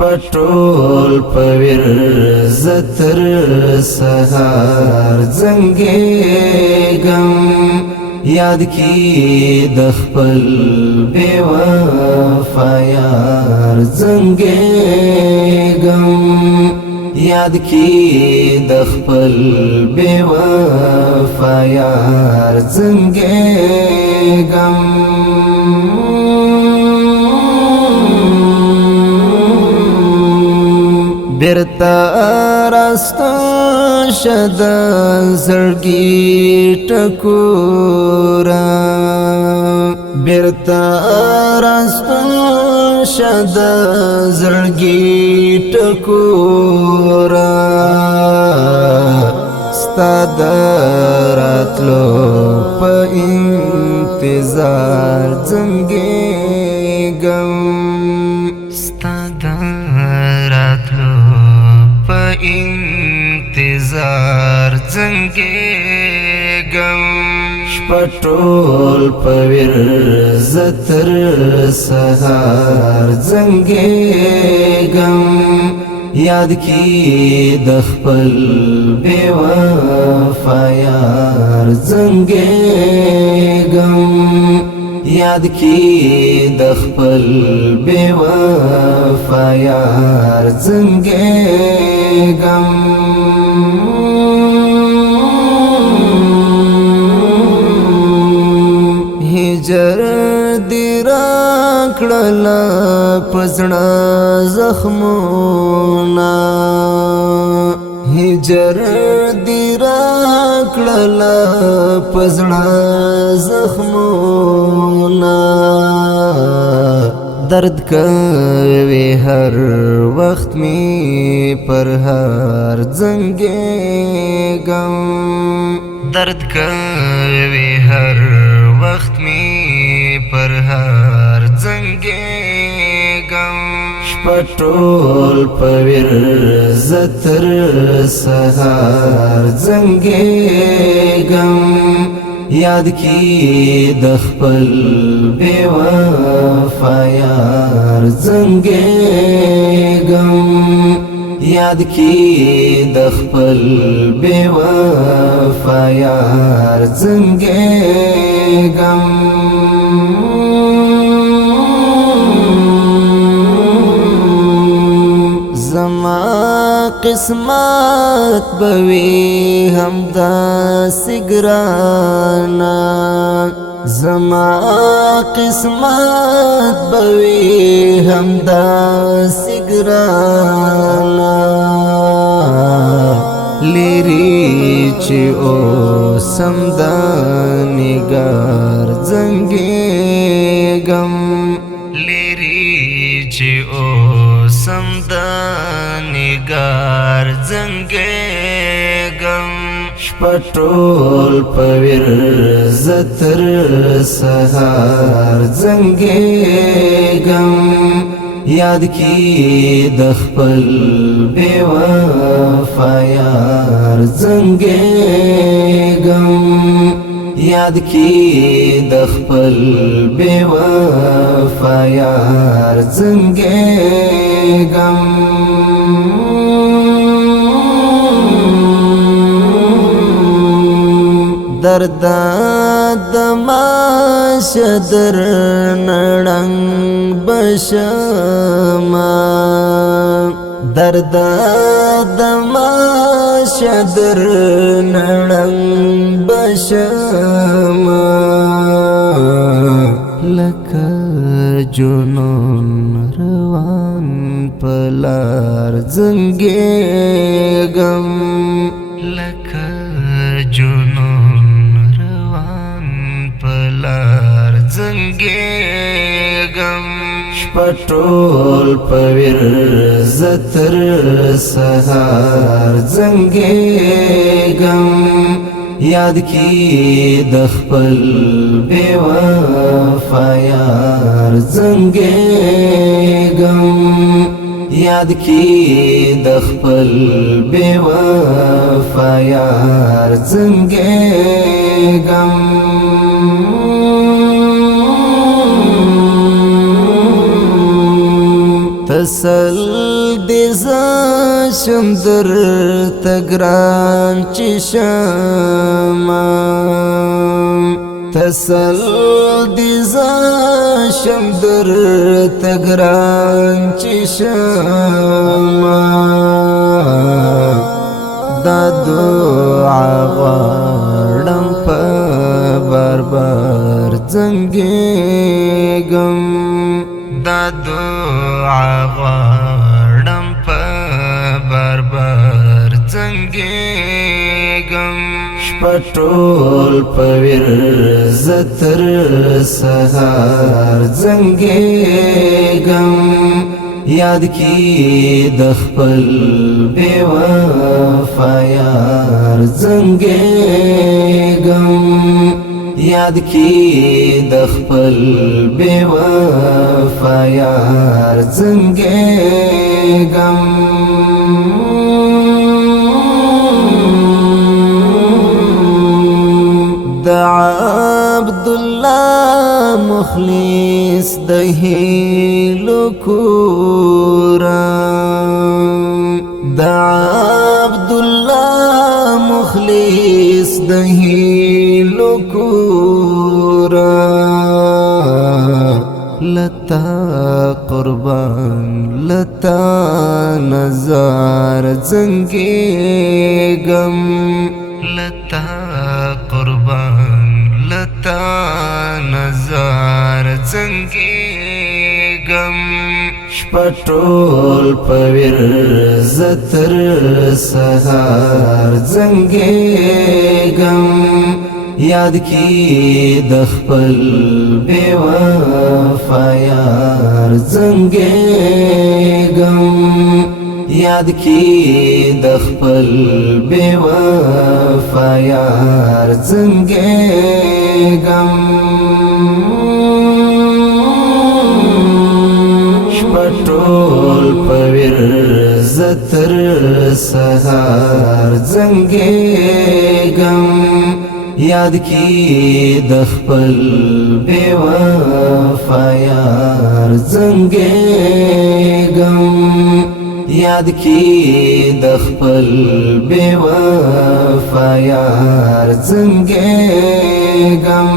پټول پویر زتر سهار زنګېږم یاد کی د خپل بے وفا یار زنګېږم یاد کی د خپل بے وفا یار زنګېږم بیرتا راستا شد زړګي ټکورا بیرتا راستا شد زړګي ټکورا ستا د راتلو په انتظار زنګېږم ستا د راتلو په انتظار زنګېږم شپه ټول په ورځ تر سهار زنګېږم یاد کی د خپل بے وفا یار زنګېږم یاد کی د خپل بے وفا یار زنګېږم هجر دی راکړل پزړه زخمونه هجر دی راکړل پزړه زخمونه درد کوي هر وخت می پر هر زنګېږم درد کوي هر وخت می پر هر زنګېږم شپه ټول په ورځ تر سهار زنګېږم یاد کی د خپل بے وفا یار زنګېږم یاد کی د خپل بے وفا یار زنګېږم زما قسمت بوي همداسې ګرانه زما قسمت بوي همداسې ګرانه لري چې اوسم د نګار زنګېږم لري چې اوسم د نګار زنګېږم شپه ټول په ورځ تر سهار زنګېږم یاد کی د خپل بے وفا یار زنګېږم یاد کی د خپل بے وفا یار زنګېږم درد دما شدر نړنګ بشما درد دما شدر نړنګ بشما لکه جنون روان پلار زنګېږم لکه جنون روان پلار زنګېږم شپه ټول په ورځ تر سهار زنګېږم یاد کی د خپل بے وفا یار زنګېږم یاد کی د خپل بے وفا یار زنګېږم تسل دیزا شمدر تگران چشما تسل دیزا شمدر تگران چشما دا دعا غواړم په بار بار زنګېږم دا دعا غواړم په بار بار زنګېږم شپه ټول په ورځ تر سهار زنګېږم یاد کی د خپل بے وفا یار زنګېږم یاد کی د خپل بے وفا یار زنګېږم د عبدالله مخلص د هیلو کورا د عبدالله مخلص د هیلو کورا لتا قربان لتا نظر زنګېږم لتا قربان لتا نظر زنګېږم شپه ټول په ورځ تر سهار زنګېږم یاد کی د خپل بے وفا یار زنګېږم یاد کی د خپل بے وفا یار زنګېږم شپه ټول په ورځ تر سهار زنګېږم یاد کی د خپل بے وفا یار زنګېږم یاد کی د خپل بے وفا یار زنګېږم